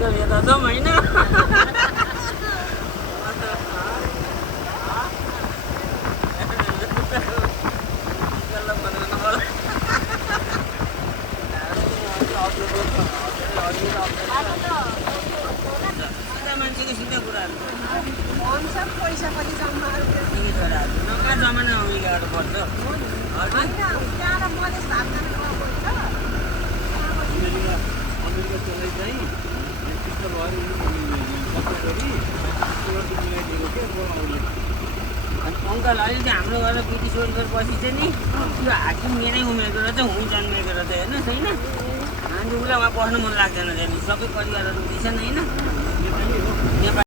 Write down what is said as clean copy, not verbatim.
आजकल यता जाउँ होइन मान्छेको सिधा कुराहरू पैसा पनि जम्मा नका जमाना अमेरिकाबाट पर्छ अमेरिका चलाइ चाहिँ त्यस्तो भएर अङ्कल अहिले चाहिँ हाम्रो घरमा ब्रिटिस वर्षपछि चाहिँ नि त्यो हाकिम मेरै उमेरको रहेछ हुँ जन्मेको रहेछ हेर्नुहोस् होइन अनि उसलाई उहाँ बस्नु मन लाग्दैन हेर्नु सबै परिवारहरू हुँदैछन् होइन